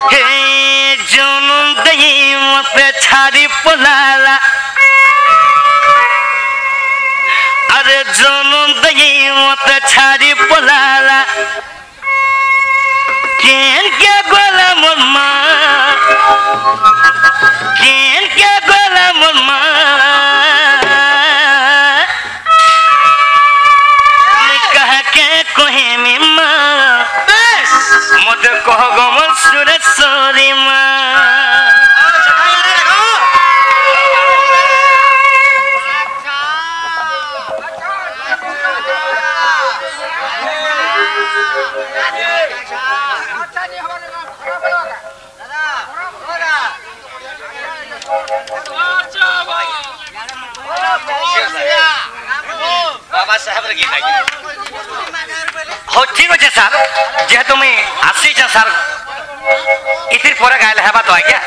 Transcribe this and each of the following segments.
हे जनम दई मते छाड़ी पलाला अरे जनम दई मते छाड़ी पलाला केन के गोला मम्मा केन के गोला मम्मा कह के कोहे मिम्मा मत कह गम सुरेश्वरी बाबा साहब हो ठीक अच्छे सर जेहेतु मुझे आसी सर इतिर पर गायल है तो आज्ञा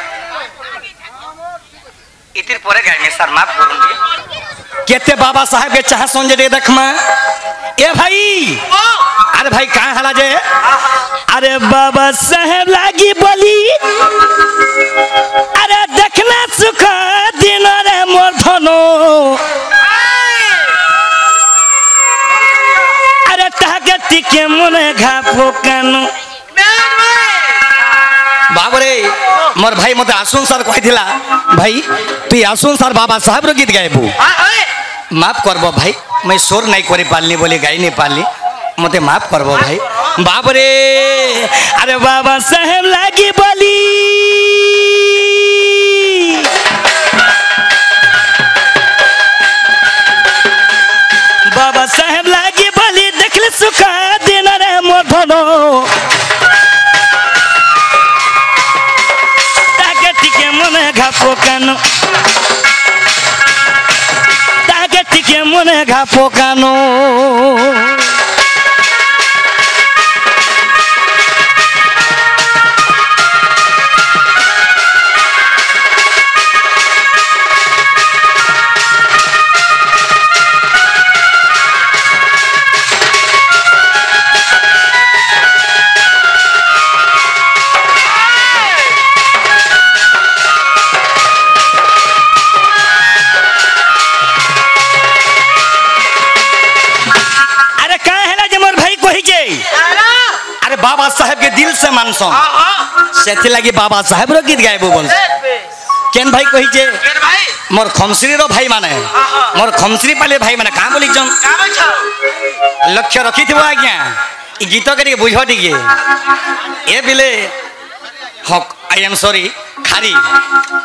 इतिर पर गाय सर माफ करूंगी केते बाबा साहब के चाह सुन जे देख में ए भाई अरे भाई कहाँ हला जे अरे बाबा साहब लागी बोली अरे देखना सुख दिन रे मोर धनो अरे ताकती के मुने घापो कानो बाबरे मोर भाई मते आसुन सर कहि दिला भाई तू आसुन सर बाबा साहब रो गीत गायबू माफ करबो भाई मैं शोर नहीं करि पालनी बोली गाई नहीं पालनी मते माफ करबो भाई बाबरे अरे बाबा साहब लागी बोली बाबा साहब लागी बोली देखले सुखा दिन रे मोर धनो ताकती के मुने घापो कानो ताकती के मुने घापो कानो अरे बाबा साहब के दिल से मानसो से लगी बाबा साहब रो गीत गायबो बोल केन भाई कहि जे मोर खमश्री रो भाई माने मोर खमश्री पाले भाई माने का बोली जन लक्ष्य रखी थबो आज्ञा ई गीत के बुझो दिगे ए बिले हक आई एम सॉरी खारी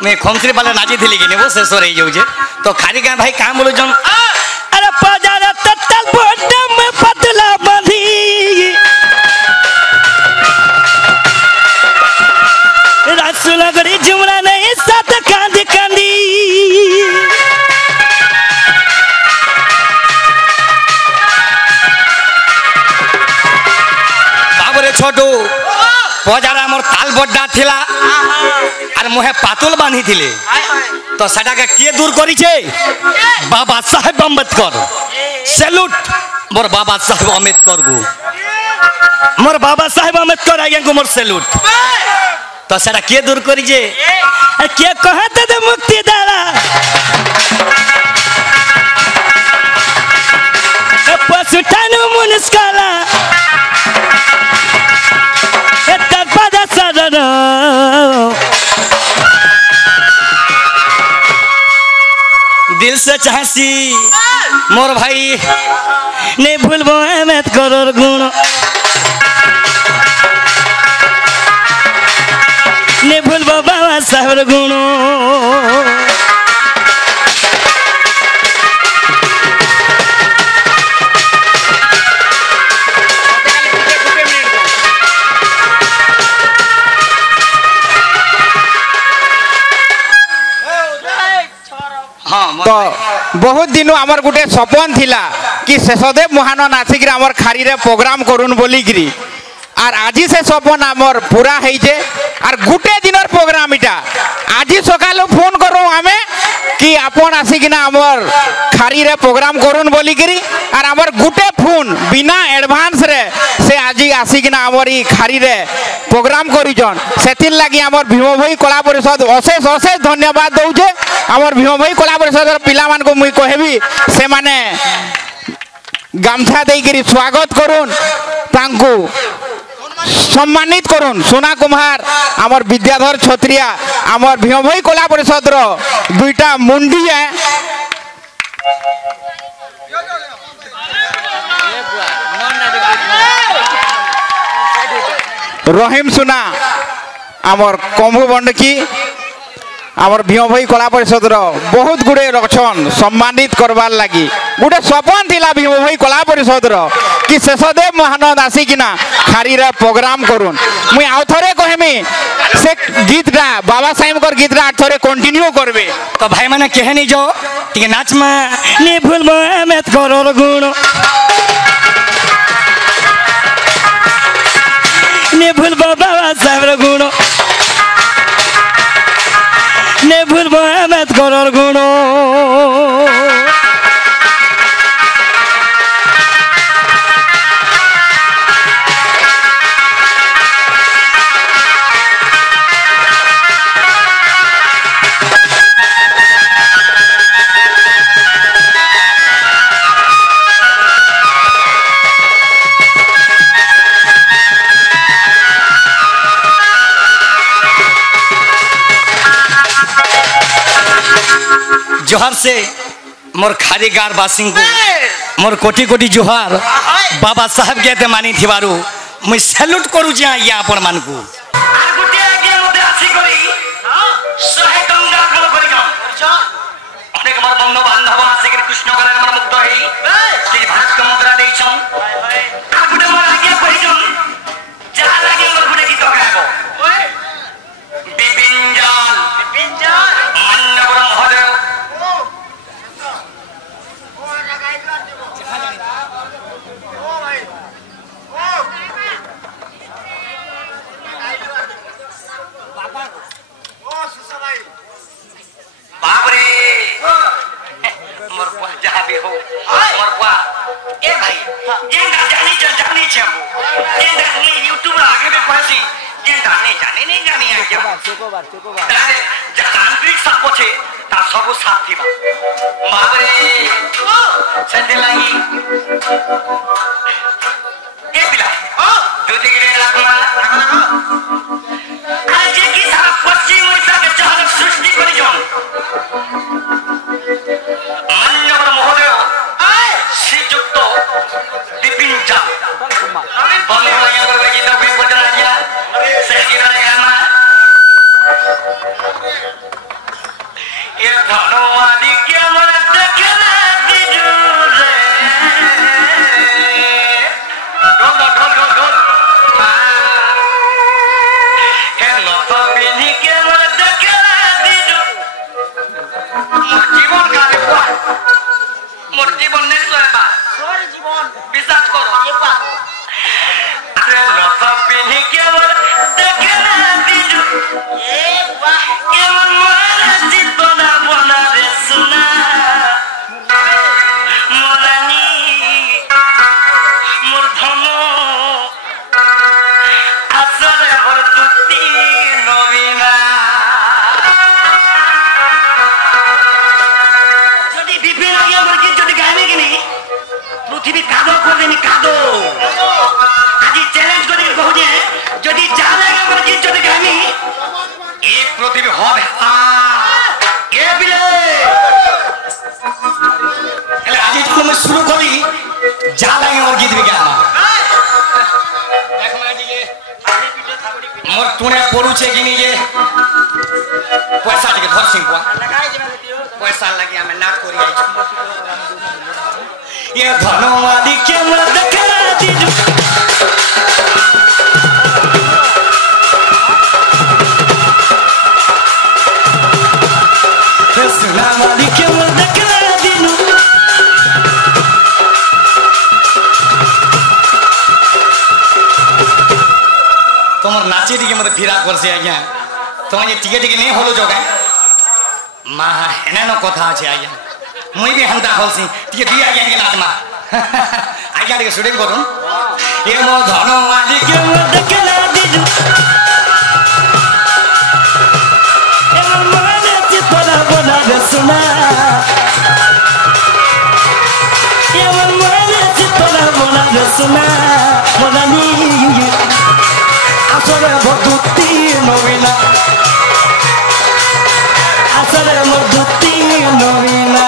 मैं खमश्री पाले नाची थिली कि नेबो से सोरे जाउ जे तो खारी का भाई का बोलु जन अरे पजार तत्तल बोडम पतला बंधी रसुलगड़ी जुमरा नहीं साथ कांदी कांदी बाबरे छोटू पजारा मोर ताल बड्डा थिला और मुहे पातुल बांधी थिले तो सेटा के के दूर करी छे बाबा साहेब अम्बेडकर सैल्यूट मोर बाबा साहेब अम्बेडकर को मोर बाबा साहेब अम्बेडकर आगे को मोर सैल्यूट तो सेटा के दूर करी जे के कहते तो मुक्ति दारा पसुटानु मुनिस्काला एतर पदा सदन दिल से चाहसी मोर भाई नहीं भूलबो अम्बेडकर गुण ने भूलबो बाबा साहब गुणो तो बहुत दिनों आमर गुटे सपन थिला कि शेषदेव महानन आसिक आमर खारी रे प्रोग्राम करूँ बोलिकी और आज से सपन आमर पूरा है और गुटे दिन प्रोग्राम इटा आज सकाल फोन करूँ आमे कि आपन आसिकिना आमर खारी रे प्रोग्राम करुन बोली करी और आमर गुटे फोन बिना एडवांस रे से आज आसिकिना आमर ई खारी रे प्रोग्राम करिजन सेथिन लागि आमर भीम भाई कला परिषद अशेष अशेष धन्यवाद दउजे। आमर भीम भाई कला परिषद पिला मान को मुई कहबी से माने गामछा देकरी स्वागत करुन तांकु सम्मानित करुन। सोना कुमार आमर विद्याधर छत्रिया आमर भीम भाई कला परिषद रो दुईटा मुंडी है। रहीम सुना आमर कम्भु बंडकी आमर भीम भाई कला परिषद रो बहुत गुड़े रक्षण सम्मानित करवार लगी गोटे सपन थिला भीम भाई कला परिषद रो कि शेषदेव महानंद आसिकिना खारी रे प्रोग्राम करुन। मुई आउ थरे कहमी से गीतटा बाबा साहेब कर गीतटा आउ थरे कंटिन्यू करबे। तो भाई माने कहनी जो टिके नाच में नी भूलबो एमेत करोर गुण नी भूलबो बाबा साहेब रो गुण नी भूलबो एमेत करोर गुण। जोहार से मोर खारीगार बासिंग को मोर कोटी कोटी जोहार बाबा साहब के मानी थिबारु मुई सैल्यूट करू जे या अपन मान को आर गुटे आगे मते आसी करी सहे गंगा कल करी गाम अनेक मोर बंधु बांधव आसी करी कृष्ण कलर मन मुक्त हेई जे भारत के मुद्रा देई छम आर गुटे मोर आगे कहि छम जा लागे मोर गुटे गीत गाबो बिपिंजल मान्यवर महोदय यूट्यूब आगे में पहुंची जाने नहीं जानी तांत्रिक साप अच्छे सब साप थी बाबरे से लगी पिला दूध आज की सारा पश्चिम ओडिशा के चहल सृष्टि करी मान्यवर महोदय श्रीजुक्त विपिन झा शुरू करी जा लगे और गीत विज्ञान मोर तुने पड़ुचे कि नहीं ये पैसा टिके धर सिंह पैसा लगे हमें नाट करी ये धनवादी के मन देखा दीजू सुनावादी के मन देखा दीनू तुम नाचे टिके मत फिरा कर से आज्ञा तुम ये टिके टिके नहीं होलो जगह ମା ହେନେ ନ କଥା ଅଛି ଆଜ୍ଞା ମୁଇଁ ବି ହେନ୍ତା ହଉସି ଟିକେ ଦିଏ ଆଜ୍ଞା ଟିକେ ନାଚମା ଆଜ୍ଞା ଟିକେ ସୁଟିଂ କରୁନ୍ ଏ ମୋ ଧନ ମାଲିକେ ମୁଁ ଦେଖିଲା ଦିଜୁ ଏ ମୋ ମନେ ଚିତରା ବନା ରେ ସୁନା ଏ ମୋ ମନେ ଚିତରା ବନା ରେ ସୁନା ମନାନି আসরে মধুতি নবীনা আসরে মধুতি নবীনা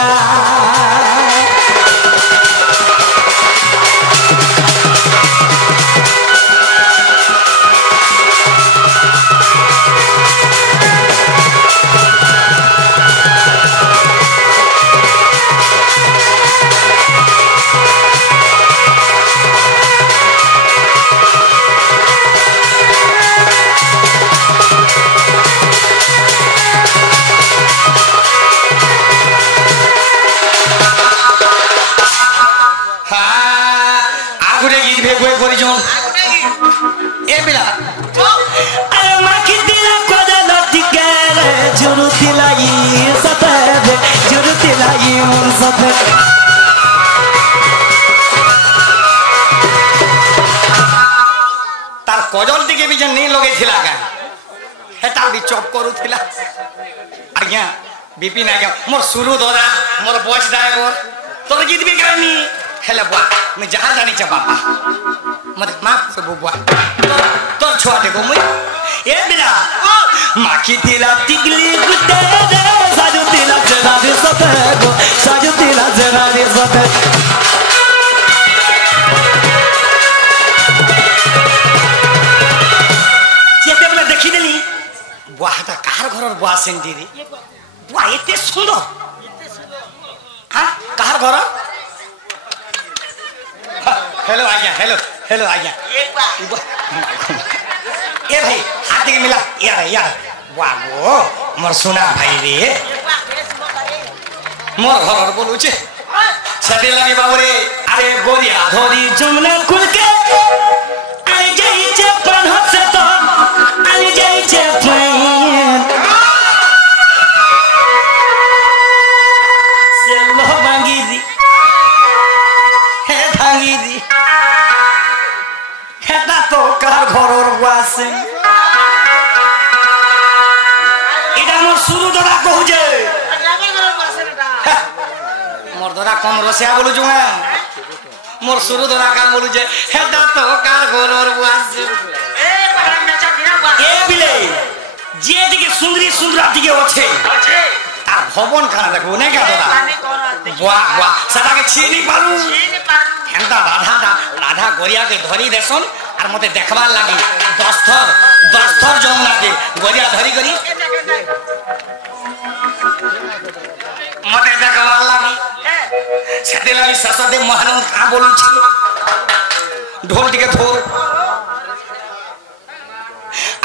तार कजल टिके भी जे नहीं लगे थिला का हेटा भी चप करू थिला आज्ञा विपिन आज्ञा मोर सुरु दरा मोर बॉस ड्राइवर तोर गीत भी गानी हेले बुआ मैं जहां जानी छ बापा मत माफ से बुआ तोर छोआ देखो मुई ए बिना माखी थिला टिकली गुटे रे साजू थिला जरा रे सते गो साजू थिला जरा रे सते बुआटा कार घर बुआ सेंटी रे बुआ एते सुंदर हां कार घर हेलो आज्ञा हेलो हेलो आज्ञा ए भाई हाथ के मिला यार यार बुआ गो मोर सुना भाई रे मोर घर बोलू छे छबे लगे बाबू रे अरे गोरिया धोरी जमुना कुल के आई जाई छे प्राण से तो आई जाई छे प्राण से लो भांगी दी हे भांगी दी हेटा तो कार घरर वासे इडा मोर सुरु दरा कहू जे मोर दरा कम रसिया बोलू जुआ मोर सुरु दरा का बोलू जे हेटा तो कार घरर वासे ए बिले जे दिके सुंदरी सुंदरा दिके ओछे तार भवन खाना देखो नै का दरा वाह वाह सदा के छीनी पालू हेंदा राधा गोरिया के धरी देसन आर मते देखबार लागी 10 थर जमुना के गोरिया धरी करी मते देखबार लागी सेते लागी ससदे महानंद का बोलू छी ढोल टिके थोर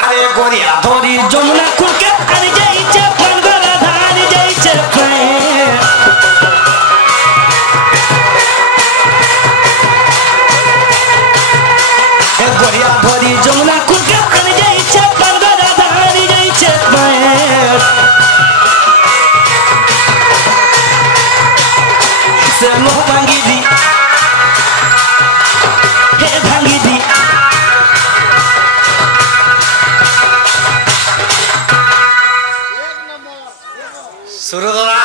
अरे गोरिया धरी जमुना कुके आनी जाई छे पंगरा धानी जाई छे गोरिया धरी जमुना कुके आनी जाई छे पंगरा धानी जाई छे से मोह भांगी दी हे भांगी दी सुरु दरा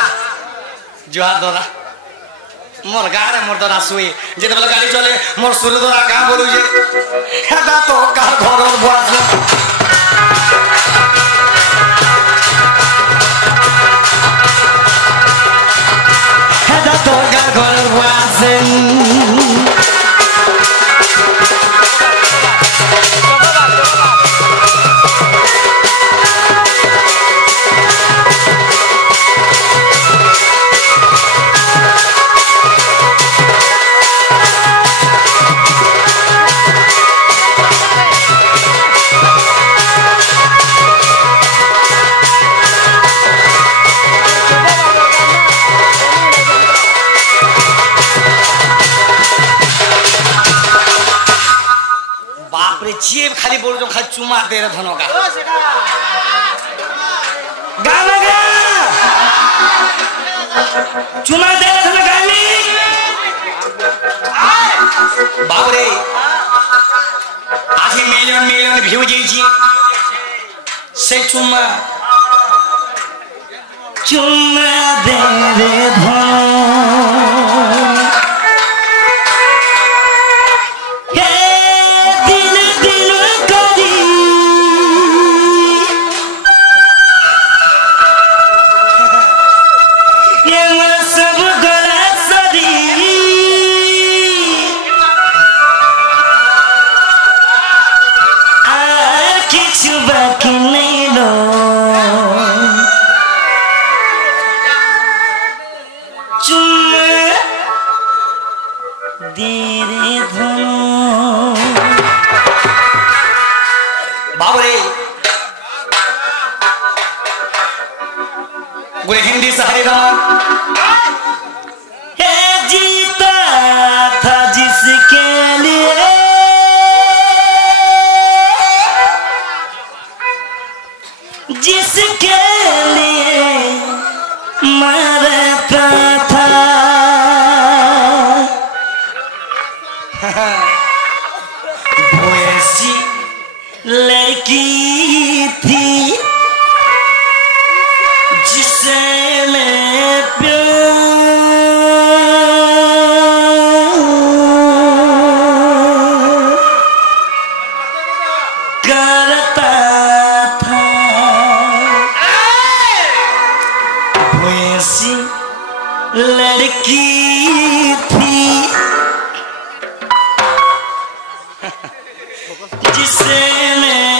जुहा दरा मोर गारे मोर दरा सुई जेते बेला गाड़ी चले मोर सुरु दरा का बोलू जे हेटा तो का घरर बुआस हेटा तो का घरर बुआस जेब खाली बोल जो खाली चुमा दे रहे धनों का गाना गा चुमा दे धन गाली बाबरे आज मिलियन मिलियन व्यू जाइए से चुमा चुमा दे रे धन गुरे हिंदी सहारे हे जीता था जिसके लिए जिसके लिए मरता था वो ऐसी लड़की थी जिसे मैं प्यार करता था वो ऐसी लड़की थी जिसे मैं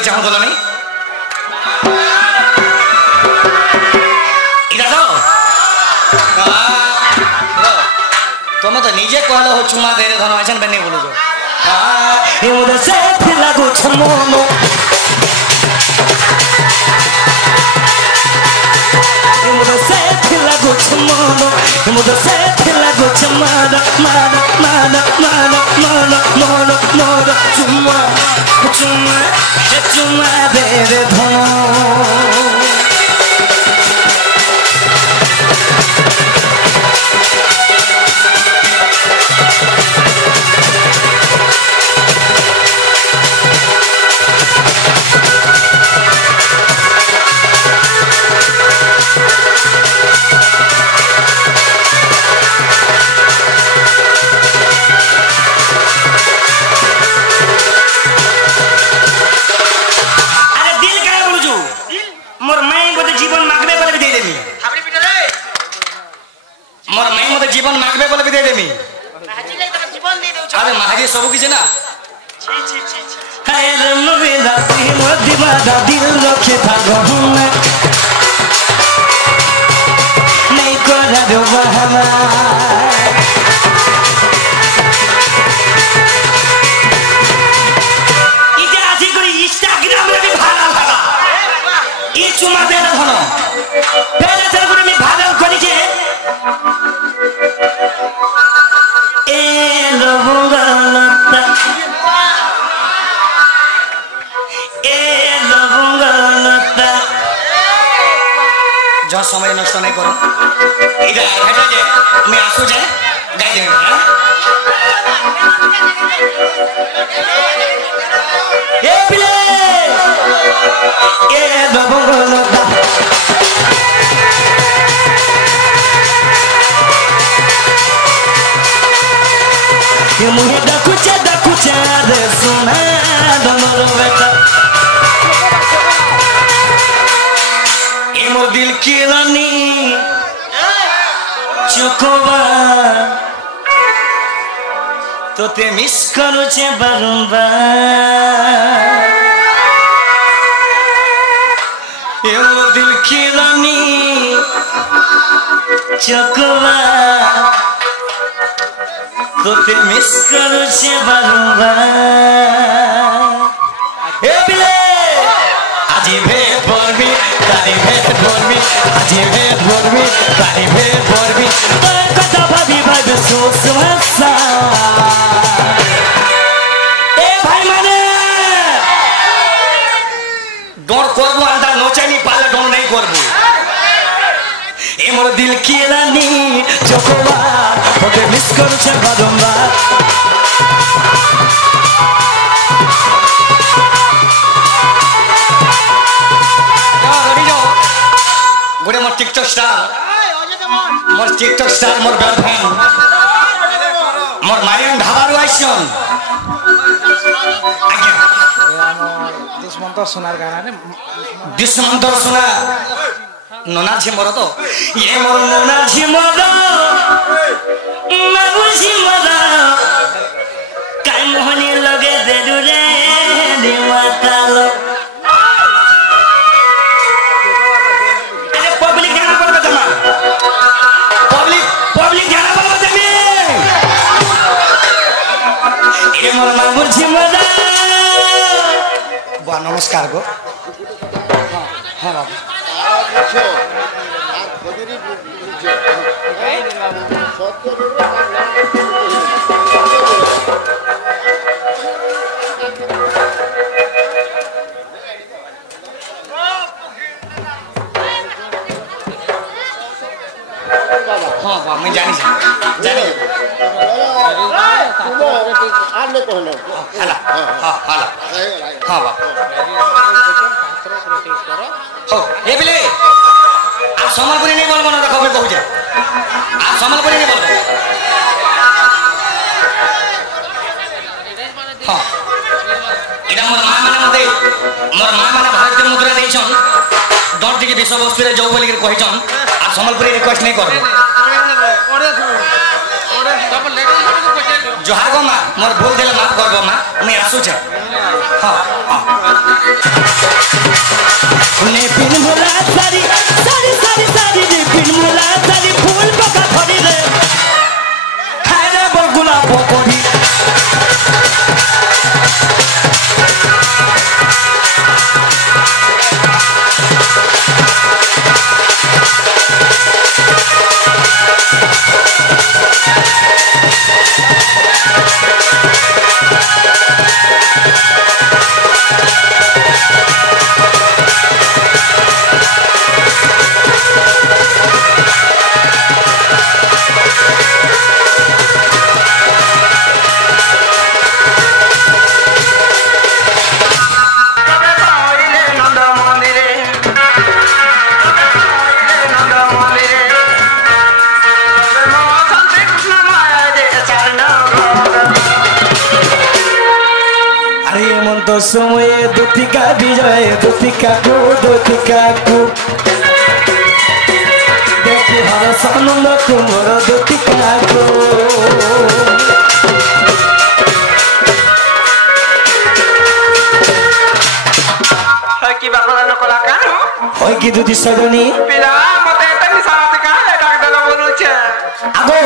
चाहूँ तो नहीं तुम तो निजे कहल हो चुमा दे रे धन ऐसा नहीं बोलो जो से लागू छमोनो से लागू छमोनो से लागू छमाना माना माना माना माना माना माना चुमा चुमा चुमा दे रे धन जीवन मांगबे बोले भी दे देमी अरे महाजी सब किछ ना हाय रे मेरा प्रेम दीवाना दिल रखे था गहूं में नहीं करा दो बहाना इधर आसी कोई इंस्टाग्राम में भी भाइरल होगा ई चुमा दे ना धनो पहले से कोई में भाइरल करी छे जो समय नष्ट नहीं करो इधर हटा जे मैं आसू जाए गाय दे ए पिले ए लबंगलता ये मुझे डाकुचा रे सुना दोनों बेटा ये मोर दिल की रानी चोकोबा तो ते मिस करू छे बारंबार ये मोर दिल की रानी चोकोबा तो ते मिस करू छे बारंबार ए बिले আজি भेट করবি কালি भेट করবি আজি भेट করবি কালি भेट করবি তোর কথা ভাবি ভাবি সোস ভাষা दिल की रानी चकोवा होते मिस करूछे बारंबार गोटे मोर टिकटॉक स्टार मोर गर्लफ्रेंड मोर मारियन ढाबारू आइसन आज्ञा दुष्मंत सोनार गाना ने दुष्मंत सोना नोना झी मोर तो ये मोर नोना झी मोर मागु झी मोर काई मोहनी लगे देलु रे दिमातालो अरे पब्लिक गाना बोलबे तमा पब्लिक गाना बोलबे तमे ये मोर मागु झी मोर बा नमस्कार गो हाँ बाबू हाँ बाबा मैं जानी हाला हाँ हाला हाँ बाबा हो ये बिले आप सम्बलपुरी नहीं बोल बना रखो मैं कहूँ जा आप सम्बलपुरी नहीं बोल हाँ इधर मोर माँ माने भारतीय मुद्रा देइछन डॉट दिके विश्व वस्तु रे जाऊ बोली के कहिछन आप सम्बलपुरी रिक्वेस्ट नहीं करबो जोहार गो माँ मोर भूल देले माफ करबो माँ मैं आसु छे हाँ हाँ ने पिन मुला सारी सारी सारी सारी रे पिन मुला सारी फूल पका खड़ी रे हाय रे बोल गुलाब पकोड़ी समय दुतिका विजय दुतिका को देखी हर सानंद कुमर दुतिका को की बात न कलाकार होय की दुति सजनी पिला मते तनी साथ का डाक दला बोलु छे आगो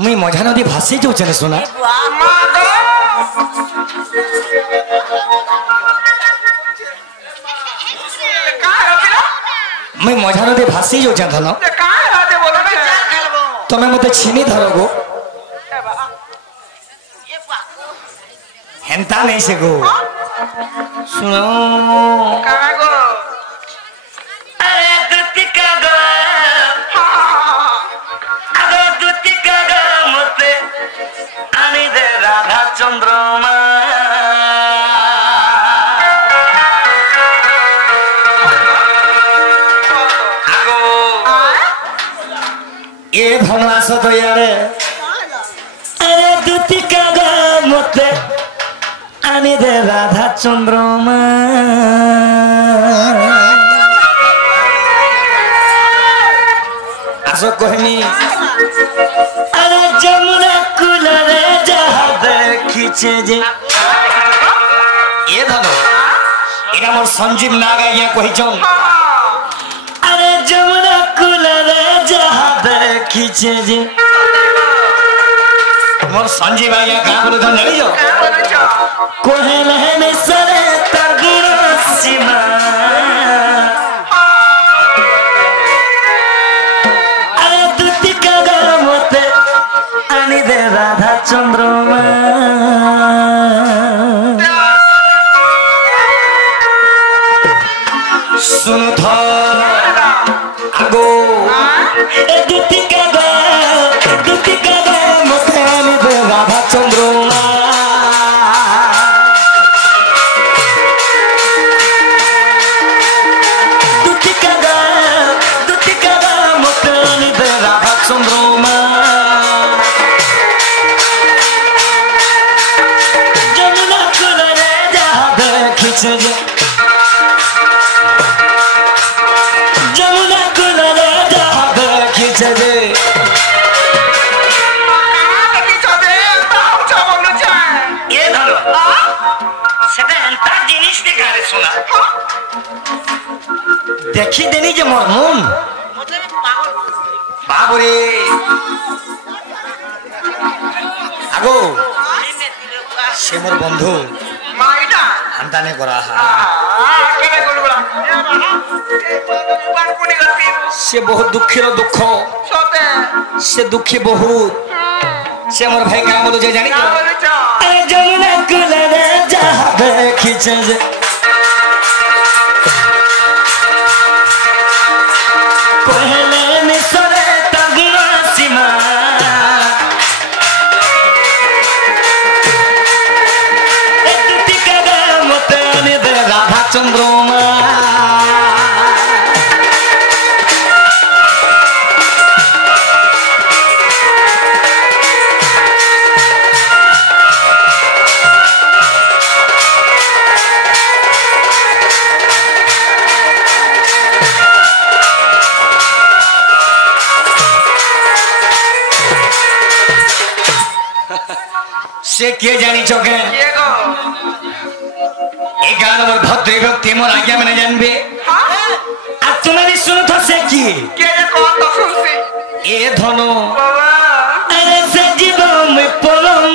मुई मझा नदी भासी जाऊ चले सुना मैं मझा नदी भासी जाऊ धन तुम्हें मते छीनी धरो गो हेंता नहीं से गो सुनो अरे दुतिका गो अरे दुतिका गो मते आनी दे राधा चंद्रमा ये भनवास दयारे अरे दुतिका गो मते आनी दे राधा चंद्रमा आसो कहनी अरे जमुना कुलरे जहाँ देखिछे जे ये धनो इना मोर संजीव नाग आज्ञा कहिछन अरे जमुना कुलरे जहाँ देखिछे जे मोर संजीव आज्ञा का बोलो धन जानी जो कोहेल है निसरे तगुर सीमा अरे दुतिका गो मते आनी दे राधा चंद्रमा सुन धर ଦେଖିଛେ ଯେ ଏ ଧର ସେଟା ଏନ୍ତା ଜିନିଷ ଗାଁରେ ଶୁଣା ଦେଖିଦେନି ଯେ ମୋର ମନ ବାବୁରେ আগো সে মোর বন্ধু আন্তানে করা সে বহুত দুঃখের দুঃখ সে দুঃখী বহুত সে মোর ভাই কাম বলো যে জানি যমুনা কুলরে যাহা দেখিছে যে কহলে মিশরে তগুনা সীমা রাধা চন্দ্রমা से किए जानी चौके गान मोर भद्र भक्ति मोर आज्ञा मैंने जानबे आ तुम्हें भी सुनो तो से की के कौन तो सुन से ए धनो अरे से जीवन में पलम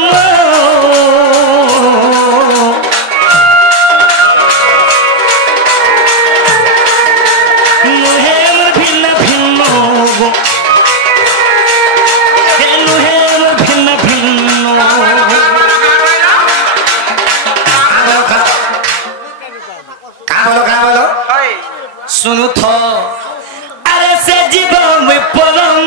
मुहे मोर भिन्न भिन्न मुहे मोर भिन्न भिन्न सुनु थो अरे से जीवन में पलम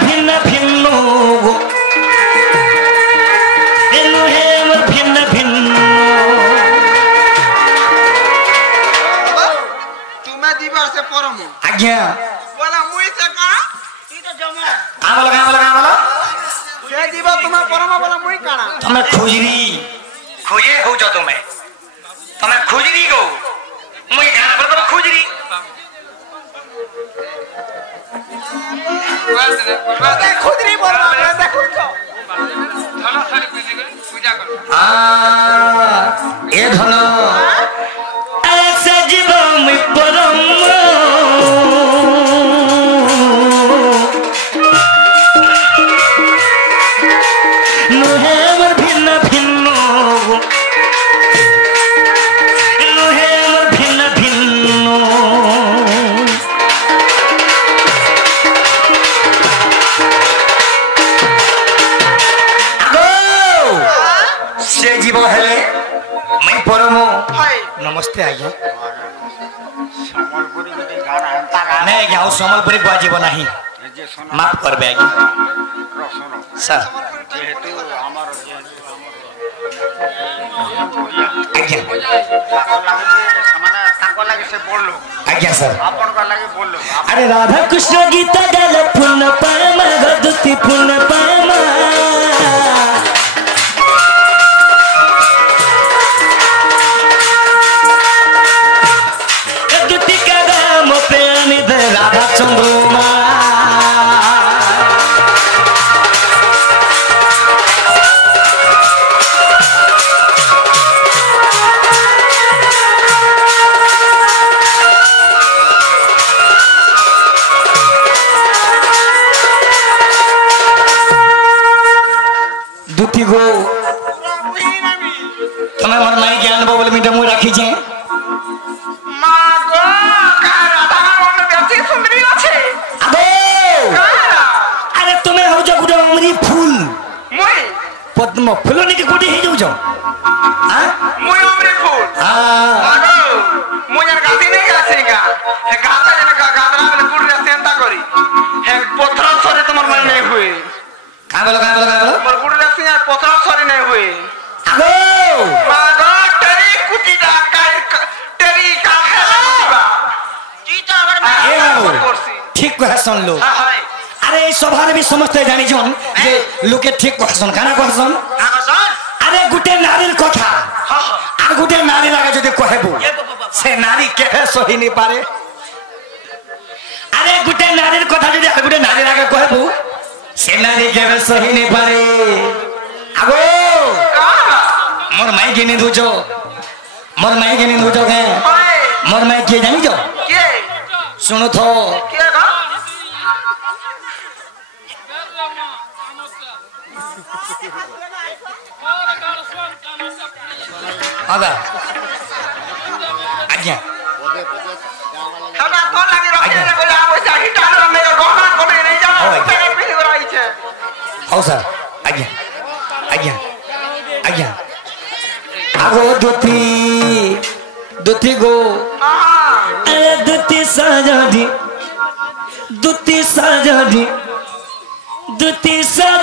भिन्न भिन्न भिन्न भिन्न तुम्हें दीवार से परम आज्ञा बोला मुई से का ई तो जमा का बोलो से दीवा तुम्हें परम बोला मुई काना तुम्हें खुजरी खुजे हो जो तुम्हें खुजरी गो मुई गाना पर तो खुजरी खुदरी बोल रहा देखो तो धन सारी पूजा करो ए धन ऐसे जीवन में परम नमस्ते आज्ञा नहीं आज्ञा सम्बलपुरी गुआ जीव नहीं माफ करबे आज्ञा सर आज्ञा सर अरे राधा कृष्ण गीत गाल पूर्ण पामा गदुति पूर्ण पामा राधा चंद्रमा दुती गो तुम्हें मोर माई ज्ञान बोल मिटा मुई राखी छे अरे तुम्हें हो जो गुडा अमरी फूल मुई पद्म फूल नहीं गुडी हे जाऊ जाओ हां मुई अमरी फूल हां आगो मुई यार गाती नहीं गासेगा हे गाता जने गादरा में गुड रे सेंता करी हे पत्थर सरे तुम्हार मन नहीं हुए का बोलो मोर गुड रे से यार पत्थर सरे नहीं हुए आगो मागो तेरी कुटी डा तेरी का खेला जीता अगर मैं ठीक कह सुन लो अरे सभा भी समझते जानी जन जे लोके ठीक कहसन काना कहसन अरे गुटे नारीर कथा आ गुटे नारी लगा जो कहबू से नारी केहे सही नहीं पारे अरे गुटे नारी कथा जो गुटे नारी लगा कहबू से नारी केहे सही नहीं पारे आगो मोर माई गिनी दूजो मोर माई गिनी दूजो के मोर माई किए जानी जो सुनो थो आगा आज्ञा हमरा तो लागे रखे रे कोला पैसा हिटार में गहना कोने नहीं जाना पैसा पीली कराई छे हो सर आज्ञा आज्ञा आज्ञा आगो दुती गो अरे दुती साजडी दुती साजडी दुती साजडी